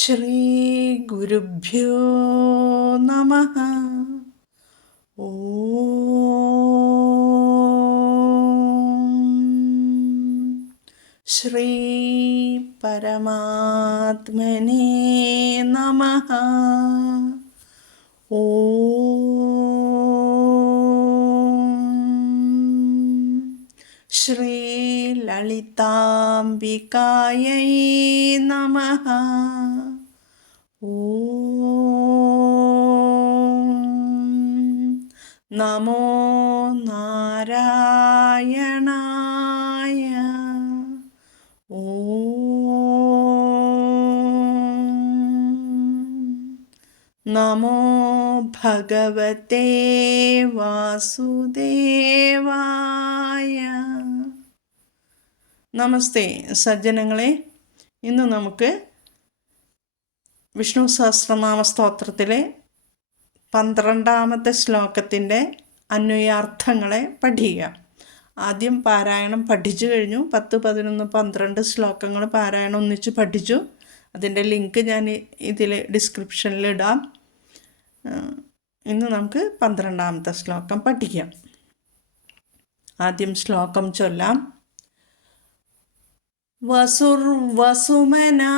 ശ്രീ ഗുരുഭ്യോ നമഃ. ശ്രീ പരമാത്മനേ നമഃ. ശ്രീ ലളിതാംബികായൈ നമഃ. നമോ നാരായണായ. നമോ ഭഗവതേ വാസുദേവായ. നമസ്തേ സജ്ജനങ്ങളെ, ഇന്ന് നമുക്ക് വിഷ്ണു സഹസ്രനാമ സ്തോത്രത്തിലെ 12ാമത്തെ ശ്ലോകത്തിൻ്റെ അന്വയാർത്ഥങ്ങളെ പഠിക്കാം. ആദ്യം പാരായണം പഠിച്ചു കഴിഞ്ഞു. 10, 11, 12 ശ്ലോകങ്ങൾ പാരായണം ഒന്നിച്ച് പഠിച്ചു. അതിൻ്റെ ലിങ്ക് ഞാൻ ഇതിൽ ഡിസ്ക്രിപ്ഷനിലിടാം. ഇന്ന് നമുക്ക് 12ാമത്തെ ശ്ലോകം പഠിക്കാം. ആദ്യം ശ്ലോകം ചൊല്ലാം. വസുർവസുമനാ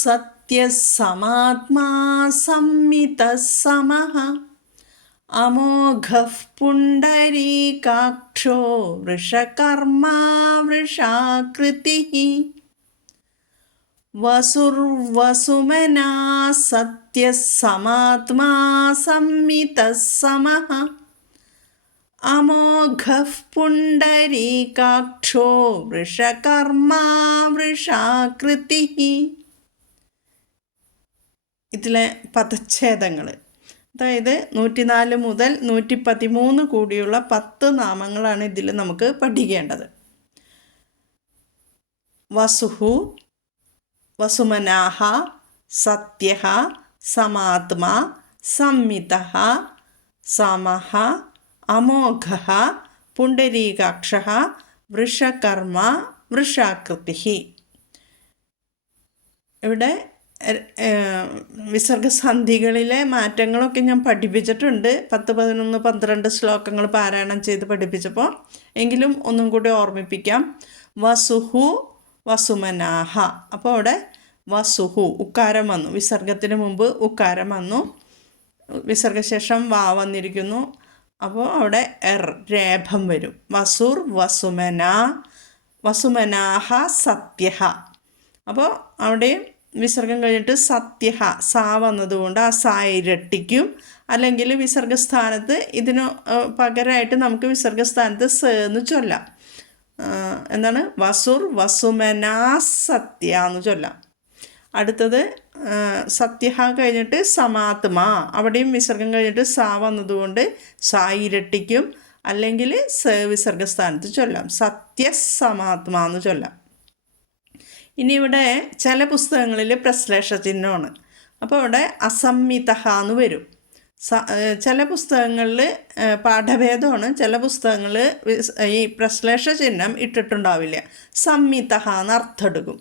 സത്യസമാത്മാ സംമിതഃ സമഃ അമോഘഃ പുണ്ഡരീകാക്ഷോ വൃഷകർമാ വൃഷാകൃതിഃ. വസുർവസുമനാ സത്യസമാത്മാ സംമിതഃ സമഃ അമോഘഃ പുണ്ഡരീകാക്ഷോ വൃഷകർമാ വൃഷാകൃതിഃ. ഇതിലെ പദച്ഛേദങ്ങൾ, അതായത് 104 മുതൽ 113 കൂടിയുള്ള 10 നാമങ്ങളാണ് ഇതിൽ നമുക്ക് പഠിക്കേണ്ടത്. വസുഹു, വസുമനാഹ, സത്യഃ, സമാത്മാ, സംമിതഃ, സമഃ, അമോഘഃ, പുണ്ഡരീകാക്ഷഃ, വൃഷകർമ്മ, വൃഷാകൃതിഃ. ഇവിടെ വിസർഗസന്ധികളിലെ മാറ്റങ്ങളൊക്കെ ഞാൻ പഠിപ്പിച്ചിട്ടുണ്ട്. 10, 11, 12 ശ്ലോകങ്ങൾ പാരായണം ചെയ്ത് പഠിപ്പിച്ചപ്പോൾ. എങ്കിലും ഒന്നും കൂടി ഓർമ്മിപ്പിക്കാം. വസുഹു, വസുമനാഹ. അപ്പോൾ അവിടെ വസുഹു ഉക്കാരം വന്നു. വിസർഗത്തിന് മുമ്പ് ഉക്കാരം വന്നു. വിസർഗശേഷം വാ വന്നിരിക്കുന്നു. അപ്പോൾ അവിടെ രേഭം വരും. വസുർ വസുമനാ, വസുമനാഹ സത്യഃ. അപ്പോൾ അവിടെ വിസർഗം കഴിഞ്ഞിട്ട് സത്യഃ സാ വന്നതുകൊണ്ട് ആ സാ ഇരട്ടിക്കും. അല്ലെങ്കിൽ വിസർഗസ്ഥാനത്ത് ഇതിന് പകരമായിട്ട് നമുക്ക് വിസർഗസ്ഥാനത്ത് സ എന്ന് ചൊല്ലാം. എന്താണ്? വസുർ വസുമനാ സത്യ എന്ന് ചൊല്ലാം. അടുത്തത് സത്യഃ കഴിഞ്ഞിട്ട് സമാത്മാ. അവിടെയും വിസർഗം കഴിഞ്ഞിട്ട് സാ വന്നതുകൊണ്ട് സാ ഇരട്ടിക്കും. അല്ലെങ്കിൽ സ വിസർഗസ്ഥാനത്ത് ചൊല്ലാം. സത്യസമാത്മാ എന്ന് ചൊല്ലാം. ഇനി ഇവിടെ ചില പുസ്തകങ്ങളിൽ പ്രശ്ലേഷ ചിഹ്നമാണ്. അപ്പോൾ അവിടെ അസംമിതഃ എന്ന് വരും. ചില പുസ്തകങ്ങളിൽ പാഠഭേദമാണ്. ചില പുസ്തകങ്ങളിൽ ഈ പ്രശ്ലേഷ ചിഹ്നം ഇട്ടിട്ടുണ്ടാവില്ല. സംമിതഃ എന്ന് അർത്ഥമെടുക്കും.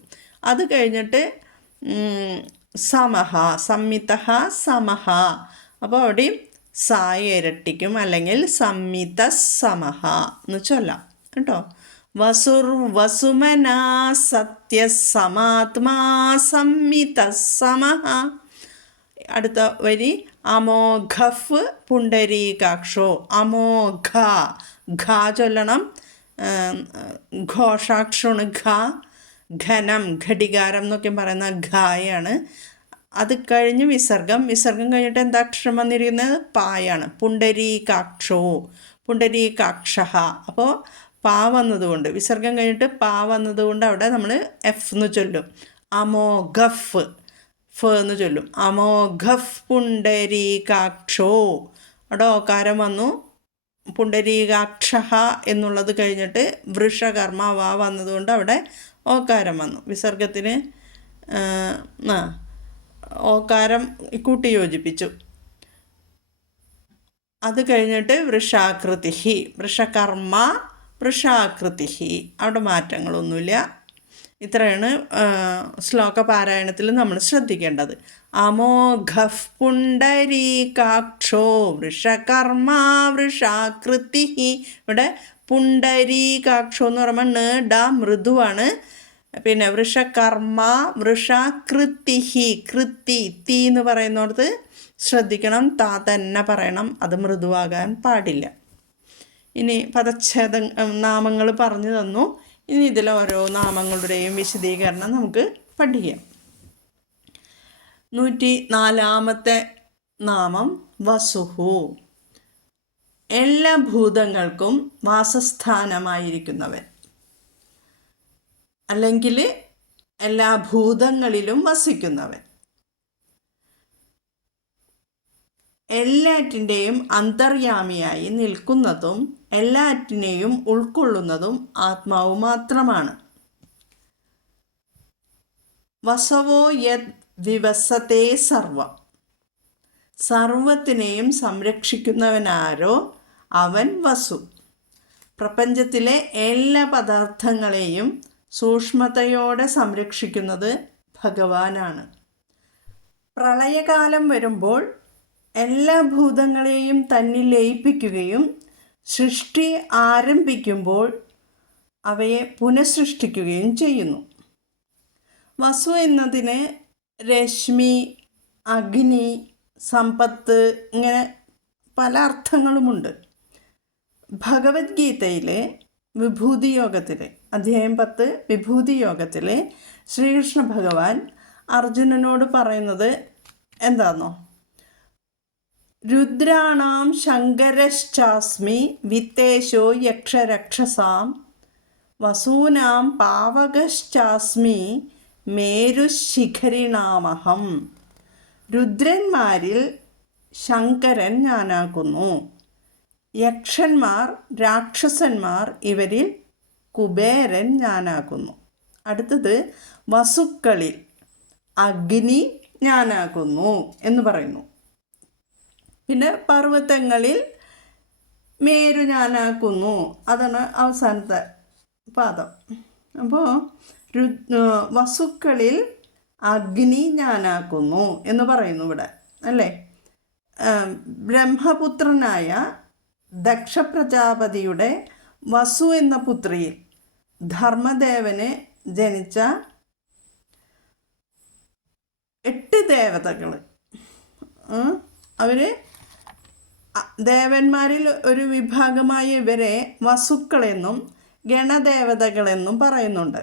അത് കഴിഞ്ഞിട്ട് സമഃ, സംമിതഃ സമഃ. അപ്പോൾ അവിടെയും സായ ഇരട്ടിക്കും. അല്ലെങ്കിൽ സംമിത സമഃ എന്ന് ചൊല്ലാം കേട്ടോ. വസുർ വസുമനാ സത്യസമാത്മാ സംമിതഃ സമഃ. അടുത്ത വരി അമോഘഃ പുണ്ഡരീകാക്ഷോ. അമോഘ, ഘ ചൊല്ലണം. ഘോഷാക്ഷമാണ് ഘ. ഘനം, ഘടികാരം എന്നൊക്കെ പറയുന്ന ഘായാണ്. അത് കഴിഞ്ഞ് വിസർഗം. വിസർഗം കഴിഞ്ഞിട്ട് എന്താ അക്ഷരം വന്നിരിക്കുന്നത്? പായാണ്. പുണ്ഡരീകാക്ഷോ, പുണ്ഡരീകാക്ഷഃ. അപ്പോൾ പാ വന്നതുകൊണ്ട്, വിസർഗം കഴിഞ്ഞിട്ട് പാ വന്നതുകൊണ്ട് അവിടെ നമ്മൾ എഫ് എന്ന് ചൊല്ലും. അമോഘഫ്, ഫ് എന്ന് ചൊല്ലും. അമോഘഫ് പുണ്ഡരീകാക്ഷോ. അവിടെ ഓകാരം വന്നു. പുണ്ഡരീകാക്ഷഃ എന്നുള്ളത് കഴിഞ്ഞിട്ട് വൃഷകർമ്മ വാ വന്നതുകൊണ്ട് അവിടെ ഓകാരം വന്നു. വിസർഗത്തിന് ഓകാരം കൂട്ടി യോജിപ്പിച്ചു. അത് കഴിഞ്ഞിട്ട് വൃഷാകൃതി, വൃഷകർമ്മ വൃഷാകൃതി. അവിടെ മാറ്റങ്ങളൊന്നുമില്ല. ഇത്രയാണ് ശ്ലോക പാരായണത്തിൽ നമ്മൾ ശ്രദ്ധിക്കേണ്ടത്. അമോഘഃ പുണ്ടരീകാക്ഷോ വൃഷകർമാ വൃഷാകൃതി. ഇവിടെ പുണ്ടരീകാക്ഷോ എന്ന് പറയുമ്പോൾ ഡ മൃദുവാണ്. പിന്നെ വൃഷകർമ്മ വൃഷാകൃതി. കൃത്തി തീ എന്ന് പറയുന്നിടത്ത് ശ്രദ്ധിക്കണം, താ തന്നെ പറയണം, അത് മൃദുവാകാൻ പാടില്ല. ഇനി പദച്ഛേദ നാമങ്ങൾ പറഞ്ഞു തന്നു. ഇനി ഇതിലെ ഓരോ നാമങ്ങളുടെയും വിശദീകരണം നമുക്ക് പഠിക്കാം. 104 നാമം വസുഹു. എല്ലാ ഭൂതങ്ങൾക്കും വാസസ്ഥാനമായിരിക്കുന്നവൻ, അല്ലെങ്കിൽ എല്ലാ ഭൂതങ്ങളിലും വസിക്കുന്നവൻ, എല്ലാറ്റിൻ്റെയും അന്തര്യാമിയായി നിൽക്കുന്നതും എല്ലാറ്റിനെയും ഉൾക്കൊള്ളുന്നതും ആത്മാവ് മാത്രമാണ്. വസവോ യത് വിവസത്തെ സർവം. സർവത്തിനെയും സംരക്ഷിക്കുന്നവനാരോ അവൻ വസു. പ്രപഞ്ചത്തിലെ എല്ലാ പദാർത്ഥങ്ങളെയും സൂക്ഷ്മതയോടെ സംരക്ഷിക്കുന്നത് ഭഗവാനാണ്. പ്രളയകാലം വരുമ്പോൾ എല്ലാ ഭൂതങ്ങളെയും തന്നിൽ ലയിപ്പിക്കുകയും സൃഷ്ടി ആരംഭിക്കുമ്പോൾ അവയെ പുനഃസൃഷ്ടിക്കുകയും ചെയ്യുന്നു. വസു എന്നതിന് രശ്മി, അഗ്നി, സമ്പത്ത്, ഇങ്ങനെ പല അർത്ഥങ്ങളുമുണ്ട്. ഭഗവത്ഗീതയിലെ വിഭൂതി യോഗത്തിലെ അധ്യായം 10 വിഭൂതി യോഗത്തിലെ ശ്രീകൃഷ്ണ ഭഗവാൻ അർജുനനോട് പറയുന്നത് എന്താണെന്നോ? രുദ്രാണാം ശങ്കരശ്ചാസ്മി വിത്തേശോ യക്ഷരക്ഷസാം വസൂനാം പാവകശ്ചാസ്മി മേരുശിഖരിണാമഹം. രുദ്രന്മാരിൽ ശങ്കരൻ ഞാനാകുന്നു, യക്ഷന്മാർ രാക്ഷസന്മാർ ഇവരിൽ കുബേരൻ ഞാനാകുന്നു. അടുത്തത് വസുക്കളിൽ അഗ്നി ഞാനാകുന്നു എന്ന് പറയുന്നു. പിന്നെ പർവ്വതങ്ങളിൽ മേരു ഞാനാക്കുന്നു, അതാണ് അവസാനത്തെ പാദം. അപ്പോൾ വസുക്കളിൽ അഗ്നി ഞാനാക്കുന്നു എന്ന് പറയുന്നു ഇവിടെ, അല്ലേ? ബ്രഹ്മപുത്രനായ ദക്ഷ പ്രജാപതിയുടെ വസു എന്ന പുത്രിയിൽ ധർമ്മദേവന് ജനിച്ച 8 ദേവതകൾ, അവർ ദേവന്മാരിൽ ഒരു വിഭാഗമായ ഇവരെ വസുക്കളെന്നും ഗണദേവതകളെന്നും പറയുന്നുണ്ട്.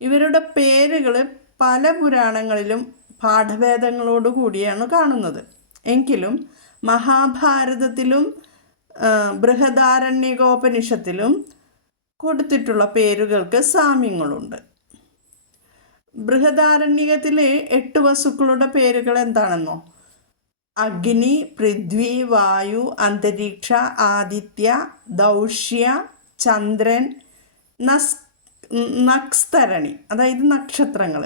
ഇവരുടെ പേരുകൾ പല പുരാണങ്ങളിലും പാഠഭേദങ്ങളോട് കൂടിയാണ് കാണുന്നത്. എങ്കിലും മഹാഭാരതത്തിലും ബൃഹദാരണ്യകോപനിഷത്തിലും കൊടുത്തിട്ടുള്ള പേരുകൾക്ക് സാമ്യങ്ങളുണ്ട്. ബൃഹദാരണ്യകത്തിലെ 8 വസുക്കളുടെ പേരുകൾ എന്താണെന്നോ? അഗ്നി, പൃഥ്വി, വായു, അന്തരീക്ഷ, ആദിത്യ, ദൗഷ്യ, ചന്ദ്രൻ, നക്സ്തരണി, അതായത് നക്ഷത്രങ്ങൾ.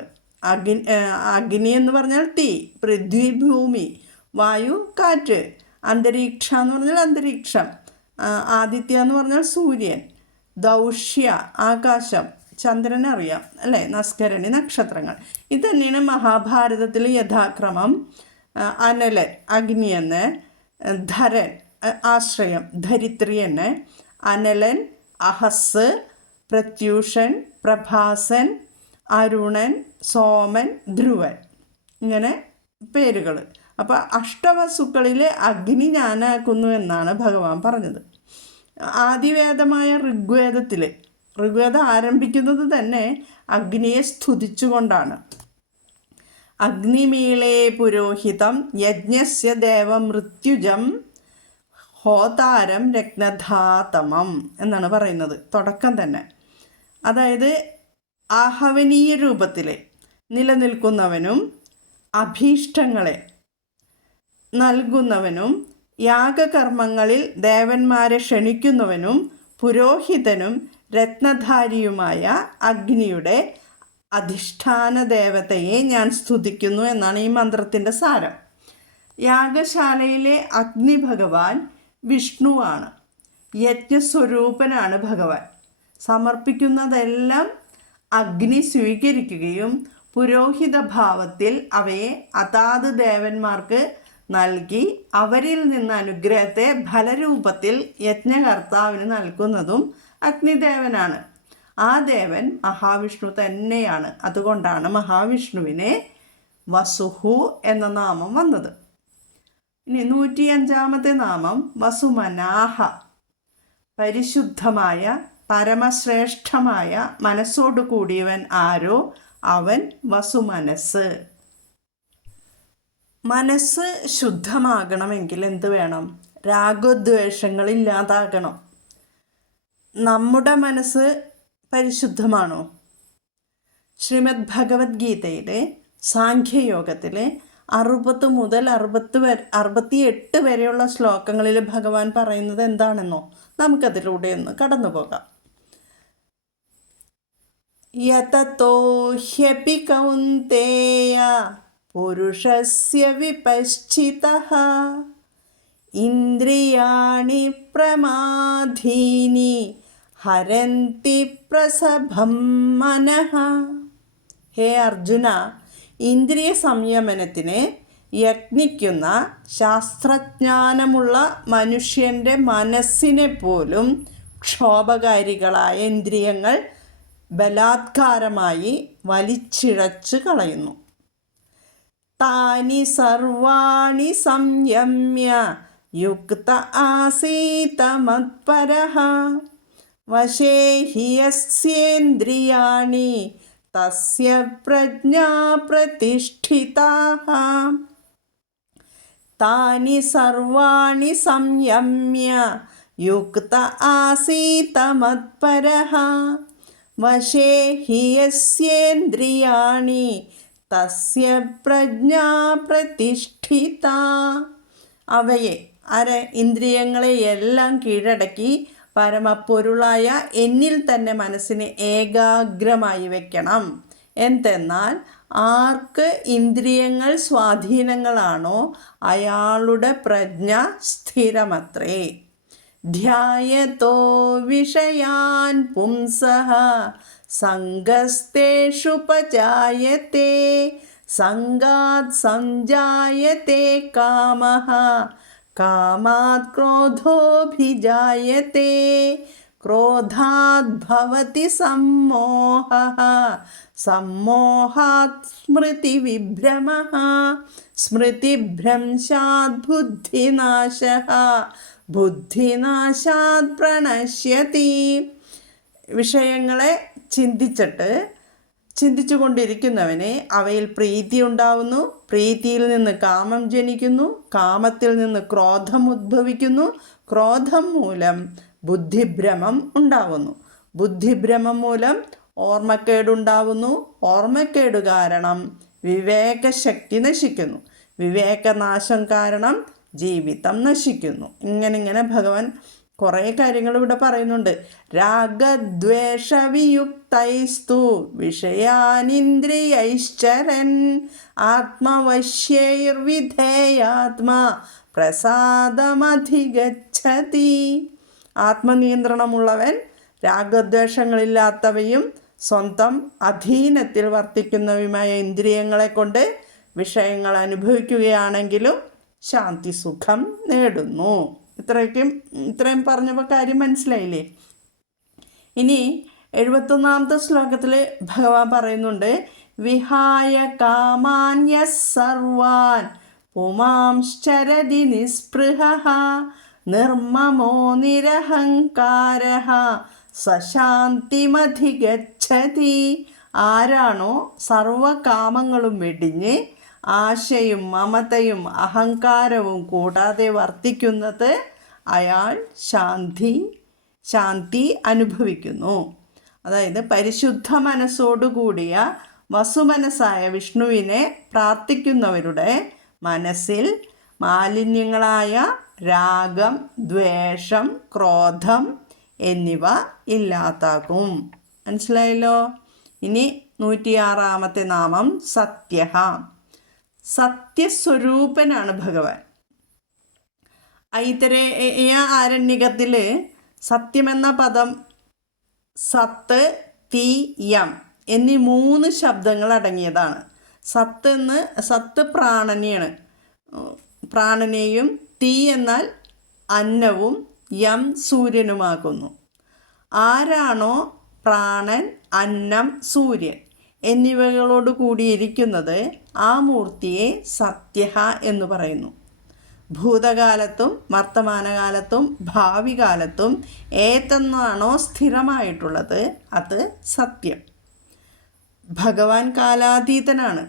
അഗ്നി എന്ന് പറഞ്ഞാൽ തീ, പൃഥ്വി ഭൂമി, വായു കാറ്റ്, അന്തരീക്ഷ എന്ന് പറഞ്ഞാൽ അന്തരീക്ഷം, ആദിത്യ എന്ന് പറഞ്ഞാൽ സൂര്യൻ, ദൗഷ്യ ആകാശം, ചന്ദ്രനറിയാം അല്ലേ, നസ്കരണി നക്ഷത്രങ്ങൾ. ഇത് തന്നെയാണ് മഹാഭാരതത്തിൽ യഥാക്രമം അനലൻ അഗ്നിയെന്ന്, ധരൻ ആശ്രയം ധരിത്രി എന്ന്, അനലൻ അഹസ്, പ്രത്യൂഷൻ, പ്രഭാസൻ, അരുണൻ, സോമൻ, ധ്രുവൻ, ഇങ്ങനെ പേരുകൾ. അപ്പോൾ അഷ്ടവസുക്കളിൽ അഗ്നി ഞാനാക്കുന്നു എന്നാണ് ഭഗവാൻ പറഞ്ഞത്. ആദിവേദമായ ഋഗ്വേദം ആരംഭിക്കുന്നത് തന്നെ അഗ്നിയെ സ്തുതിച്ചുകൊണ്ടാണ്. അഗ്നിമീളേ പുരോഹിതം യജ്ഞസ്യ ദേവമൃത്യുജം ഹോതാരം രത്നധാതമം എന്നാണ് പറയുന്നത് തുടക്കം തന്നെ. അതായത് ആഹവനീയ രൂപത്തിൽ നിലനിൽക്കുന്നവനും അഭീഷ്ടങ്ങളെ നൽകുന്നവനും യാഗകർമ്മങ്ങളിൽ ദേവന്മാരെ ക്ഷണിക്കുന്നവനും പുരോഹിതനും രത്നധാരിയുമായ അഗ്നിയുടെ അധിഷ്ഠാന ദേവതയെ ഞാൻ സ്തുതിക്കുന്നു എന്നാണ് ഈ മന്ത്രത്തിൻ്റെ സാരം. യാഗശാലയിലെ അഗ്നി ഭഗവാൻ വിഷ്ണുവാണ്. യജ്ഞസ്വരൂപനാണ് ഭഗവാൻ. സമർപ്പിക്കുന്നതെല്ലാം അഗ്നി സ്വീകരിക്കുകയും പുരോഹിത ഭാവത്തിൽ അവയെ അതാത് ദേവന്മാർക്ക് നൽകി അവരിൽ നിന്ന് അനുഗ്രഹത്തെ ഫലരൂപത്തിൽ യജ്ഞകർത്താവിന് നൽകുന്നതും അഗ്നിദേവനാണ്. ആ ദേവൻ മഹാവിഷ്ണു തന്നെയാണ്. അതുകൊണ്ടാണ് മഹാവിഷ്ണുവിനെ വസുഹു എന്ന നാമം വന്നത്. ഇനി 105-ാമത്തെ നാമം വസുമനാഹ. പരിശുദ്ധമായ പരമശ്രേഷ്ഠമായ മനസ്സോടു കൂടിയവൻ ആരോ അവൻ വസുമനസ്. മനസ്സ് ശുദ്ധമാകണമെങ്കിൽ എന്ത് വേണം? രാഗദ്വേഷങ്ങളില്ലാതാകണം. നമ്മുടെ മനസ്സ് പരിശുദ്ധമാണോ? ശ്രീമദ് ഭഗവത്ഗീതയിലെ സാഖ്യയോഗത്തിലെ 60 മുതൽ 68 വരെയുള്ള ശ്ലോകങ്ങളിൽ ഭഗവാൻ പറയുന്നത് എന്താണെന്നോ നമുക്കതിലൂടെ ഒന്ന് കടന്നു പോകാം. യതതോ ഹ്യപി കൗന്തേയ പുരുഷസ്യ വിപശ്ചിതഃ ഇന്ദ്രിയാണി പ്രമാധീനി ഹരന്തി പ്രസഭം മനഃ. ഹേ അർജുന, ഇന്ദ്രിയ സംയമനത്തിന് യത്നിക്കുന്ന ശാസ്ത്രജ്ഞാനമുള്ള മനുഷ്യൻ്റെ മനസ്സിനെ പോലും ക്ഷോഭകാരികളായ ഇന്ദ്രിയങ്ങൾ ബലാത്കാരമായി വലിച്ചിഴച്ചു കളയുന്നു. താനി സർവാണി സംയമ്യ യുക്ത ആസീത മത്പരഃ വശേ ഹി യസ്യേന്ദ്രിയാണി തസ്യ പ്രജ്ഞാ പ്രതിഷ്ഠിതാഃ. താനി സർവാണി സംയമ്യ യുക്ത ആസീത മത്പരഃ വശേ ഹി യസ്യേന്ദ്രിയാണി തസ്യ പ്രജ്ഞാ പ്രതിഷ്ഠിത. അവയെ ഇന്ദ്രിയങ്ങളെയെല്ലാം കീഴടക്കി പരമപ്പൊരുളായ എന്നിൽ തന്നെ മനസ്സിനെ ഏകാഗ്രമായി വയ്ക്കണം. എന്തെന്നാൽ ആർക്ക് ഇന്ദ്രിയങ്ങൾ സ്വാധീനങ്ങളാണോ അയാളുടെ പ്രജ്ഞ സ്ഥിരമത്രേ. ധ്യായതോ വിഷയാൻ പുംസഃ സംഗസ്തേഷുപജായത്തെ സംഗാത് സംജായത്തെ കാമഃ കാമാത് ക്രോധോഭിജായത്തെ ക്രോധാത് ഭവതി സമ്മോഹഃ സമ്മോഹാത് സ്മൃതിവിഭ്രമഃ സ്മൃതിഭ്രംശാത് ബുദ്ധിനാശഃ ബുദ്ധിനാശാത് പ്രണശ്യതി. വിഷയങ്ങളെ ചിന്തിച്ചു കൊണ്ടിരിക്കുന്നവന് അവയിൽ പ്രീതി ഉണ്ടാവുന്നു. പ്രീതിയിൽ നിന്ന് കാമം ജനിക്കുന്നു. കാമത്തിൽ നിന്ന് ക്രോധം ഉദ്ഭവിക്കുന്നു. ക്രോധം മൂലം ബുദ്ധിഭ്രമം ഉണ്ടാവുന്നു. ബുദ്ധിഭ്രമം മൂലം ഓർമ്മക്കേടുണ്ടാവുന്നു. ഓർമ്മക്കേട് കാരണം വിവേകശക്തി നശിക്കുന്നു. വിവേകനാശം കാരണം ജീവിതം നശിക്കുന്നു. ഇങ്ങനെ ഭഗവാൻ കുറേ കാര്യങ്ങൾ ഇവിടെ പറയുന്നുണ്ട്. രാഗദ്വേഷവിയുക്തൈസ്തു വിഷയാനിന്ദ്രിയൈശ്ചരൻ ആത്മവശ്യൈർവിധേയാത്മാ പ്രസാദമധിഗച്ഛതി. ആത്മനിയന്ത്രണമുള്ളവൻ രാഗദ്വേഷങ്ങളില്ലാത്തവയും സ്വന്തം അധീനത്തിൽ വർത്തിക്കുന്നവയുമായ ഇന്ദ്രിയങ്ങളെ കൊണ്ട് വിഷയങ്ങൾ അനുഭവിക്കുകയാണെങ്കിലും ശാന്തി സുഖം നേടുന്നു. ഇത്രയും പറഞ്ഞപ്പോൾ കാര്യം മനസ്സിലായില്ലേ? ഇനി 71-ാമത്തെ ശ്ലോകത്തിൽ ഭഗവാൻ പറയുന്നുണ്ട്, വിഹായ കാമാന്യഃ സർവാൻ പുമാംശ്ചരതി നിസ്പൃഹഃ നിർമ്മമോ നിരഹങ്കാരഃ സശാന്തിമധിഗച്ഛതി. ആരാണോ സർവകാമങ്ങളും വെടിഞ്ഞ് ആശയും മമതയും അഹങ്കാരവും കൂടാതെ വർത്തിക്കുന്നത് അയാൾ ശാന്തി അനുഭവിക്കുന്നു. അതായത് പരിശുദ്ധ മനസ്സോടുകൂടിയ വസുമനസ്സായ വിഷ്ണുവിനെ പ്രാർത്ഥിക്കുന്നവരുടെ മനസ്സിൽ മാലിന്യങ്ങളായ രാഗം, ദ്വേഷം, ക്രോധം എന്നിവ ഇല്ലാതാകും. മനസ്സിലായല്ലോ? ഇനി 106-ാമത്തെ നാമം സത്യഃ. സത്യസ്വരൂപനാണ് ഭഗവാൻ. ഐതരേയ ആരണ്യകത്തിൽ സത്യമെന്ന പദം സത്ത്, തീ, യം എന്നീ 3 ശബ്ദങ്ങൾ അടങ്ങിയതാണ്. സത്ത് പ്രാണനെയാണ്, പ്രാണനെയും, തീ എന്നാൽ അന്നവും, യം സൂര്യനുമാകുന്നു. ആരാണോ പ്രാണൻ, അന്നം, സൂര്യൻ എന്നിവകളോട് കൂടിയിരിക്കുന്നത് ആ മൂർത്തിയെ സത്യഃ എന്ന് പറയുന്നു. ഭൂതകാലത്തും വർത്തമാനകാലത്തും ഭാവി കാലത്തും ഏതെന്നാണോ സ്ഥിരമായിട്ടുള്ളത് അത് സത്യം. ഭഗവാൻ കാലാതീതനാണ്,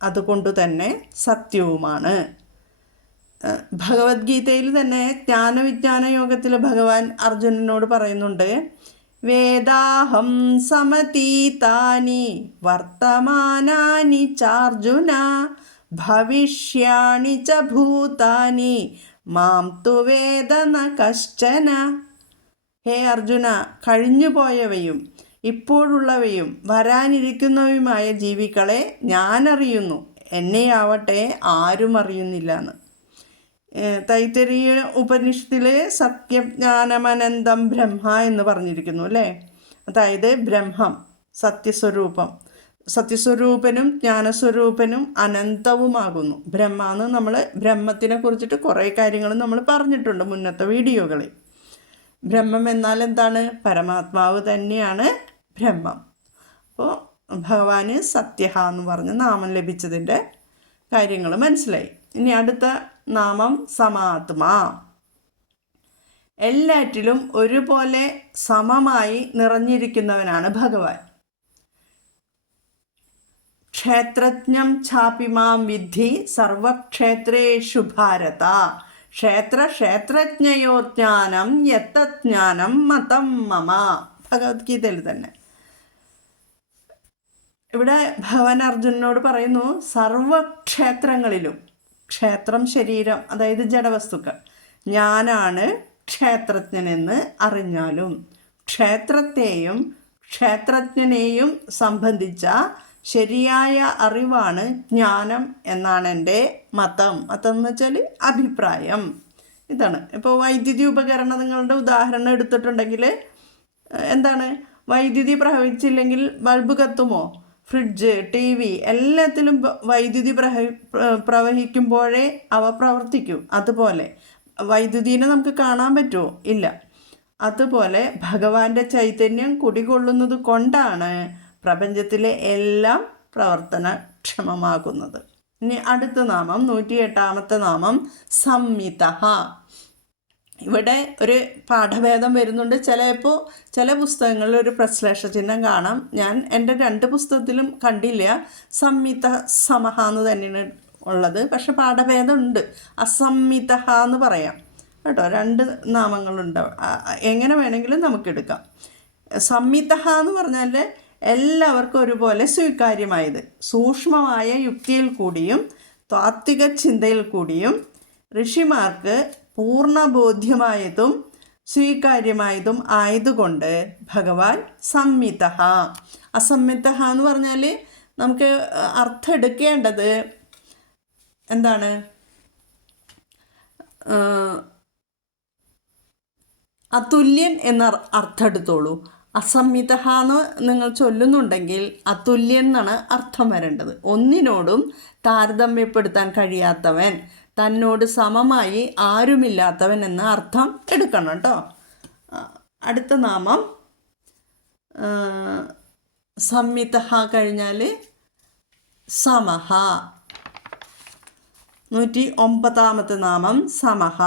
അതുകൊണ്ട് തന്നെ സത്യവുമാണ്. ഭഗവത്ഗീതയിൽ തന്നെ ജ്ഞാനവിജ്ഞാന യോഗത്തിൽ ഭഗവാൻ അർജുനനോട് പറയുന്നുണ്ട്, വേദാഹം സമതീതാനി വർത്തമാനാനി ചാർജുന ഭവിഷ്യാണി ച ഭൂതാനി മാം തു വേദ ന കശ്ചന. ഹേ അർജുന, കഴിഞ്ഞുപോയവയും ഇപ്പോഴുള്ളവയും വരാനിരിക്കുന്നവയുമായ ജീവികളെ ഞാനറിയുന്നു, എന്നെയാവട്ടെ ആരും അറിയുന്നില്ല എന്ന്. തൈത്തരീയ ഉപനിഷത്തിൽ സത്യജ്ഞാനമനന്തം ബ്രഹ്മ എന്ന് പറഞ്ഞിരിക്കുന്നു അല്ലേ. അതായത് ബ്രഹ്മം സത്യസ്വരൂപനും ജ്ഞാനസ്വരൂപനും അനന്തവുമാകുന്നു. ബ്രഹ്മാന്ന് നമ്മൾ ബ്രഹ്മത്തിനെ കുറിച്ചിട്ട് കുറേ കാര്യങ്ങൾ നമ്മൾ പറഞ്ഞിട്ടുണ്ട് മുന്നത്തെ വീഡിയോകളിൽ. ബ്രഹ്മം എന്നാൽ എന്താണ്? പരമാത്മാവ് തന്നെയാണ് ബ്രഹ്മം. അപ്പോൾ ഭഗവാന് സത്യഹ എന്ന് പറഞ്ഞ് നാമം ലഭിച്ചതിൻ്റെ കാര്യങ്ങൾ മനസ്സിലായി. ഇനി അടുത്ത നാമം സമാത്മാ. എല്ലാറ്റിലും ഒരുപോലെ സമമായി നിറഞ്ഞിരിക്കുന്നവനാണ് ഭഗവാൻ. ക്ഷേത്രജ്ഞം ഛാപിമാം വിദ്ധി സർവക്ഷേത്രേഷു ഭാരത ക്ഷേത്രജ്ഞയോജ്ഞാനം യത്തജ്ഞാനം മതം മമ. ഭഗവത്ഗീതയിൽ തന്നെ ഇവിടെ ഭഗവാൻ അർജുനനോട് പറയുന്നു, സർവക്ഷേത്രങ്ങളിലും, ക്ഷേത്രം ശരീരം അതായത് ജഡവസ്തുക്കൾ, ഞാനാണ് ക്ഷേത്രജ്ഞനെന്ന് അറിഞ്ഞാലും ക്ഷേത്രത്തെയും ക്ഷേത്രജ്ഞനെയും സംബന്ധിച്ച ശരിയായ അറിവാണ് ജ്ഞാനം എന്നാണ് എൻ്റെ മതം. മതം എന്ന് വെച്ചാൽ അഭിപ്രായം. ഇതാണ്. ഇപ്പോൾ വൈദ്യുതി ഉപകരണങ്ങളുടെ ഉദാഹരണം എടുത്തിട്ടുണ്ടെങ്കിൽ എന്താണ്? വൈദ്യുതി പ്രവഹിച്ചില്ലെങ്കിൽ ബൾബ് കത്തുമോ? ഫ്രിഡ്ജ്, TV എല്ലാത്തിലും വൈദ്യുതി പ്രവഹിക്കുമ്പോഴേ അവ പ്രവർത്തിക്കൂ. അതുപോലെ വൈദ്യുതിനെ നമുക്ക് കാണാൻ പറ്റുമോ? ഇല്ല. അതുപോലെ ഭഗവാന്റെ ചൈതന്യം കുടികൊള്ളുന്നത് കൊണ്ടാണ് പ്രപഞ്ചത്തിലെ എല്ലാം പ്രവർത്തനക്ഷമമാകുന്നത്. ഇനി അടുത്ത നാമം 108ാമത്തെ നാമം സംമിതഃ. ഇവിടെ ഒരു പാഠഭേദം വരുന്നുണ്ട്. ചിലപ്പോൾ ചില പുസ്തകങ്ങളിൽ ഒരു പ്രശ്ലേഷ ചിഹ്നം കാണാം. ഞാൻ എൻ്റെ 2 പുസ്തകത്തിലും കണ്ടില്ല. സംമിത സമഹ എന്ന് തന്നെയാണ് ഉള്ളത്. പക്ഷെ പാഠഭേദമുണ്ട്. അസംമിതഃ എന്ന് പറയാം കേട്ടോ. 2 നാമങ്ങളുണ്ട്. എങ്ങനെ വേണമെങ്കിലും നമുക്കെടുക്കാം. സംമിതഃ എന്ന് പറഞ്ഞാൽ എല്ലാവർക്കും ഒരുപോലെ സ്വീകാര്യമായത്, സൂക്ഷ്മമായ യുക്തിയിൽ കൂടിയും താത്വിക ചിന്തയിൽ കൂടിയും ഋഷിമാർക്ക് പൂർണ്ണബോധ്യമായതും സ്വീകാര്യമായതും ആയതുകൊണ്ട് ഭഗവാൻ സംമിതഃ. അസംമിതഃ എന്ന് പറഞ്ഞാൽ നമുക്ക് അർത്ഥം എടുക്കേണ്ടത് എന്താണ്? അതുല്യൻ എന്ന അർത്ഥം എടുത്തോളൂ. അസംമിതഃ എന്ന് നിങ്ങൾ ചൊല്ലുന്നുണ്ടെങ്കിൽ അതുല്യൻ എന്നാണ് അർത്ഥം വരേണ്ടത്. ഒന്നിനോടും താരതമ്യപ്പെടുത്താൻ കഴിയാത്തവൻ, തന്നോട് സമമായി ആരുമില്ലാത്തവൻ എന്ന അർത്ഥം എടുക്കണം കേട്ടോ. അടുത്ത നാമം സംമിതഃ കഴിഞ്ഞാൽ സമഹ. 109ാമത്തെ നാമം സമഹ.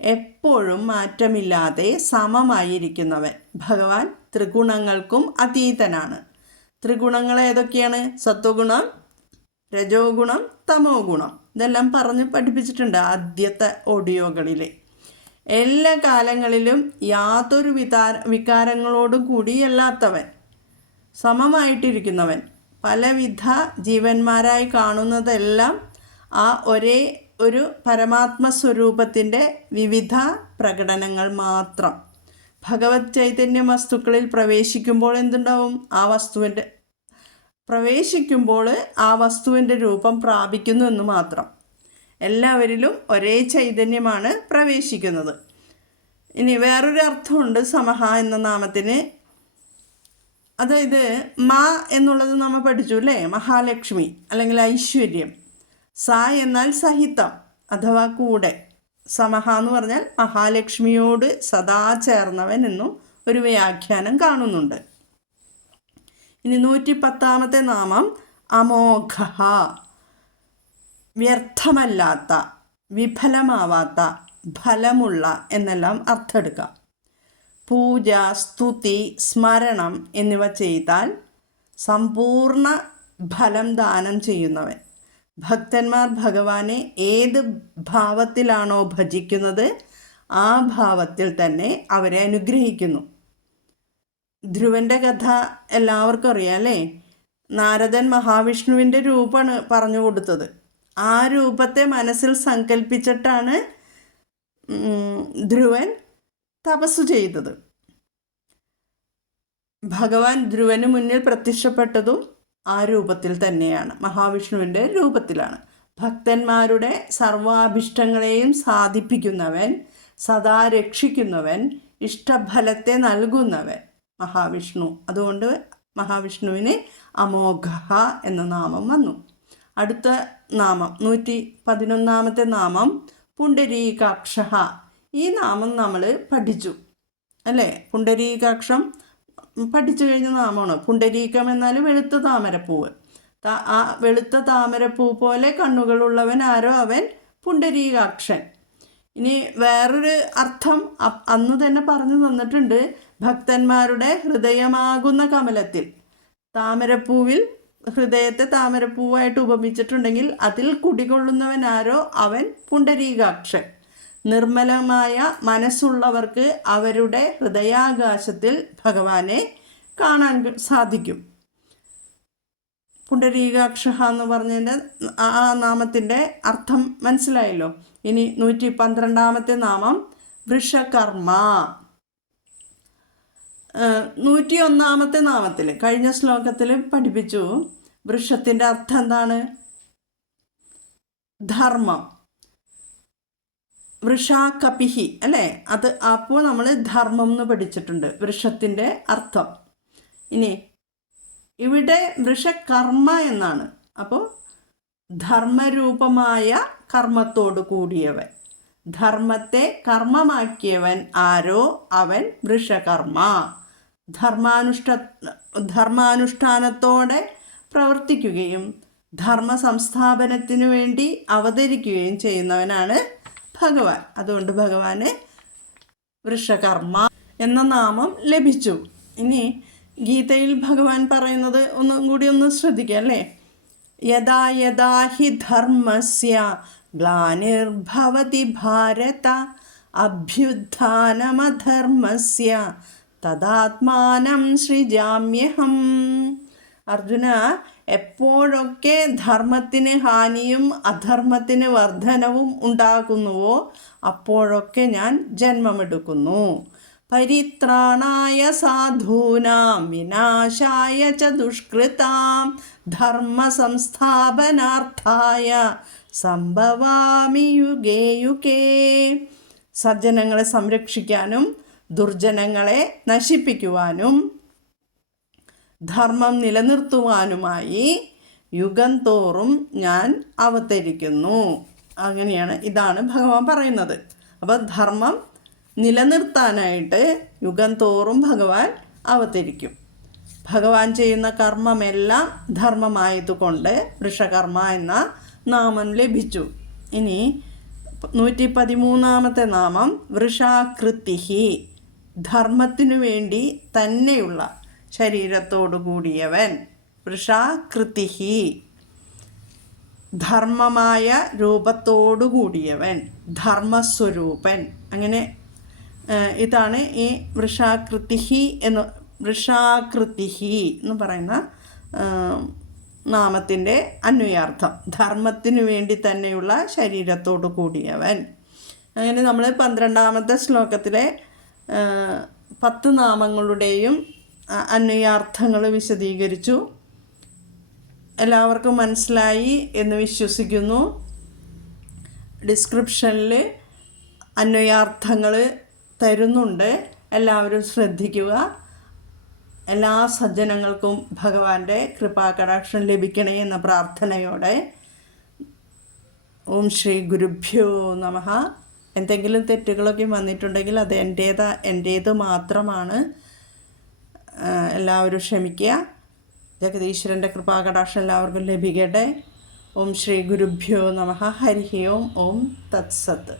എപ്പോഴും മാറ്റമില്ലാതെ സമമായിരിക്കുന്നവൻ. ഭഗവാൻ ത്രിഗുണങ്ങൾക്കും അതീതനാണ്. ത്രിഗുണങ്ങൾ ഏതൊക്കെയാണ്? സത്വഗുണം, രജോ ഗുണം, തമോ ഗുണം. ഇതെല്ലാം പറഞ്ഞ് പഠിപ്പിച്ചിട്ടുണ്ട് ആദ്യത്തെ ഓഡിയോകളിൽ. എല്ലാ കാലങ്ങളിലും യാതൊരു വികാരങ്ങളോടും കൂടിയല്ലാത്തവൻ, സമമായിട്ടിരിക്കുന്നവൻ, പലവിധ ജീവന്മാരായി കാണുന്നതെല്ലാം ആ ഒരേ ഒരു പരമാത്മസ്വരൂപത്തിൻ്റെ വിവിധ പ്രകടനങ്ങൾ മാത്രം. ഭഗവത് ചൈതന്യ വസ്തുക്കളിൽ പ്രവേശിക്കുമ്പോൾ എന്തുണ്ടാവും? ആ വസ്തുവിൻ്റെ രൂപം പ്രാപിക്കുന്നു എന്ന് മാത്രം. എല്ലാവരിലും ഒരേ ചൈതന്യമാണ് പ്രവേശിക്കുന്നത്. ഇനി വേറൊരു അർത്ഥമുണ്ട് സമഹ എന്ന നാമത്തിന്. അതായത് മാ എന്നുള്ളത് നമ്മൾ പഠിച്ചു അല്ലേ, മഹാലക്ഷ്മി അല്ലെങ്കിൽ ഐശ്വര്യം. സ എന്നാൽ സഹിതം അഥവാ കൂടെ. സമഹ എന്ന് പറഞ്ഞാൽ മഹാലക്ഷ്മിയോട് സദാ ചേർന്നവൻ എന്നും ഒരു വ്യാഖ്യാനം കാണുന്നുണ്ട്. ഇനി 110 നാമം അമോഘ, വ്യർത്ഥമല്ലാത്ത, വിഫലമാവാത്ത, ഫലമുള്ള എന്നെല്ലാം അർത്ഥമെടുക്കാം. പൂജ, സ്തുതി, സ്മരണം എന്നിവ ചെയ്താൽ സമ്പൂർണ്ണ ഫലം ദാനം ചെയ്യുന്നവൻ. ഭക്തന്മാർ ഭഗവാനെ ഏത് ഭാവത്തിലാണോ ഭജിക്കുന്നത് ആ ഭാവത്തിൽ തന്നെ അവരെ അനുഗ്രഹിക്കുന്നു. ധ്രുവൻ്റെ കഥ എല്ലാവർക്കും അറിയാം അല്ലേ. നാരദൻ മഹാവിഷ്ണുവിൻ്റെ രൂപമാണ് പറഞ്ഞു കൊടുത്തത്. ആ രൂപത്തെ മനസ്സിൽ സങ്കല്പിച്ചിട്ടാണ് ധ്രുവൻ തപസ്സു ചെയ്തത്. ഭഗവാൻ ധ്രുവന് മുന്നിൽ പ്രത്യക്ഷപ്പെട്ടതും ആ രൂപത്തിൽ തന്നെയാണ്, മഹാവിഷ്ണുവിൻ്റെ രൂപത്തിലാണ്. ഭക്തന്മാരുടെ സർവാഭിഷ്ടങ്ങളെയും സാധിപ്പിക്കുന്നവൻ, സദാ രക്ഷിക്കുന്നവൻ, ഇഷ്ടഫലത്തെ നൽകുന്നവൻ മഹാവിഷ്ണു. അതുകൊണ്ട് മഹാവിഷ്ണുവിന് അമോഘ എന്ന നാമം വന്നു. അടുത്ത നാമം 111 നാമം പുണ്ടരീകാക്ഷ. ഈ നാമം നമ്മൾ പഠിച്ചു അല്ലേ. പുണ്ടരീകാക്ഷം പഠിച്ചു കഴിഞ്ഞ നാമമാണ്. പുണ്ടരീകം എന്നാൽ വെളുത്ത താമരപ്പൂവ്. ആ വെളുത്ത താമരപ്പൂ പോലെ കണ്ണുകളുള്ളവൻ ആരോ അവൻ പുണ്ടരീകാക്ഷൻ. ഇനി വേറൊരു അർത്ഥം അന്ന് തന്നെ പറഞ്ഞു തന്നിട്ടുണ്ട്. ഭക്തന്മാരുടെ ഹൃദയമാകുന്ന കമലത്തിൽ, താമരപ്പൂവിൽ ഹൃദയത്തെ താമരപ്പൂവായിട്ട് ഉപമിച്ചിട്ടുണ്ടെങ്കിൽ അതിൽ കുടികൊള്ളുന്നവൻ ആരോ അവൻ പുണ്ടരീകാക്ഷൻ. നിർമ്മലമായ മനസ്സുള്ളവർക്ക് അവരുടെ ഹൃദയാകാശത്തിൽ ഭഗവാനെ കാണാൻ സാധിക്കും. പുണ്ടരീകാക്ഷ എന്ന് പറഞ്ഞതിൻ്റെ ആ നാമത്തിൻ്റെ അർത്ഥം മനസ്സിലായല്ലോ. ഇനി 112 നാമം വൃഷകർമ്മ. 101 നാമത്തിൽ കഴിഞ്ഞ ശ്ലോകത്തിൽ പഠിപ്പിച്ചു. വൃഷത്തിൻ്റെ അർത്ഥം എന്താണ്? ധർമ്മം. വൃഷാകപിഹി അല്ലേ, അത് അപ്പോൾ നമ്മൾ ധർമ്മം എന്ന് പഠിച്ചിട്ടുണ്ട് വൃഷത്തിൻ്റെ അർത്ഥം. ഇനി ഇവിടെ വൃഷകർമ്മ എന്നാണ്. അപ്പോൾ ധർമ്മരൂപമായ കർമ്മത്തോട് കൂടിയവൻ, ധർമ്മത്തെ കർമ്മമാക്കിയവൻ ആരോ അവൻ വൃഷകർമ്മ. ധർമാനുഷ്ഠാനത്തോടെ പ്രവർത്തിക്കുകയും ധർമ്മ സംസ്ഥാപനത്തിനു വേണ്ടി അവതരിക്കുകയും ചെയ്യുന്നവനാണ് ഭഗവാൻ. അതുകൊണ്ട് ഭഗവാന് വൃഷകർമ്മ എന്ന നാമം ലഭിച്ചു. ഇനി ഗീതയിൽ ഭഗവാൻ പറയുന്നത് ഒന്നും കൂടി ഒന്ന് ശ്രദ്ധിക്കുക അല്ലേ. യഥാ യഥാ ഹി ധർമ്മസ്യ ഗ്ലാനിർഭവതി ഭാരത അഭ്യുത്ഥാനമധർമ്മസ്യ തദാത്മാനം സൃജാമ്യഹം. അർജുന, എപ്പോഴൊക്കെ ധർമ്മത്തിന് ഹാനിയും അധർമ്മത്തിന് വർധനവും ഉണ്ടാകുന്നുവോ അപ്പോഴൊക്കെ ഞാൻ ജന്മമെടുക്കുന്നു. പരിത്രാണായ സാധൂനാം വിനാശായ ച ദുഷ്കൃതാം ധർമ്മ സംസ്ഥാപനാർത്ഥായ സംഭവാമി യുഗേ യുഗേ. സജ്ജനങ്ങളെ സംരക്ഷിക്കാനും ദുർജനങ്ങളെ നശിപ്പിക്കുവാനും ധർമ്മം നിലനിർത്തുവാനുമായി യുഗം തോറും ഞാൻ അവതരിക്കുന്നു. അങ്ങനെയാണ്, ഇതാണ് ഭഗവാൻ പറയുന്നത്. അപ്പോൾ ധർമ്മം നിലനിർത്താനായിട്ട് യുഗം തോറും ഭഗവാൻ അവതരിക്കും. ഭഗവാൻ ചെയ്യുന്ന കർമ്മമെല്ലാം ധർമ്മമായതുകൊണ്ട് വൃഷകർമ്മ എന്ന നാമം ലഭിച്ചു. ഇനി 113 നാമം വൃഷാകൃതിഹി. ധർമ്മത്തിനു വേണ്ടി തന്നെയുള്ള ശരീരത്തോടു കൂടിയവൻ. വൃഷാകൃതിഹി, ധർമ്മമായ രൂപത്തോടു കൂടിയവൻ, ധർമ്മസ്വരൂപൻ. അങ്ങനെ ഇതാണ് ഈ വൃഷാകൃതിഹി എന്ന് പറയുന്ന നാമത്തിൻ്റെ അന്വയാർത്ഥം. ധർമ്മത്തിനു വേണ്ടി തന്നെയുള്ള ശരീരത്തോടു കൂടിയവൻ. അങ്ങനെ നമ്മൾ 12 ശ്ലോകത്തിലെ 10 നാമങ്ങളുടെയും അന്വയാർത്ഥങ്ങൾ വിശദീകരിച്ചു. എല്ലാവർക്കും മനസ്സിലായി എന്ന് വിശ്വസിക്കുന്നു. ഡിസ്ക്രിപ്ഷനിൽ അന്വയാർത്ഥങ്ങൾ തരുന്നുണ്ട്. എല്ലാവരും ശ്രദ്ധിക്കുക. എല്ലാ സജ്ജനങ്ങൾക്കും ഭഗവാന്റെ കൃപാകടാക്ഷം ലഭിക്കണേ എന്ന പ്രാർത്ഥനയോടെ ഓം ശ്രീ ഗുരുഭ്യോ നമഃ. എന്തെങ്കിലും തെറ്റുകളൊക്കെ വന്നിട്ടുണ്ടെങ്കിൽ അത് എൻ്റേത് മാത്രമാണ്. എല്ലാവരും ക്ഷമിക്കുക. ജഗദീശ്വരൻ്റെ കൃപാകടാക്ഷം എല്ലാവർക്കും ലഭിക്കട്ടെ. ഓം ശ്രീ ഗുരുഭ്യോ നമഃ. ഹരി ഓം. ഓം തത്സത്ത്.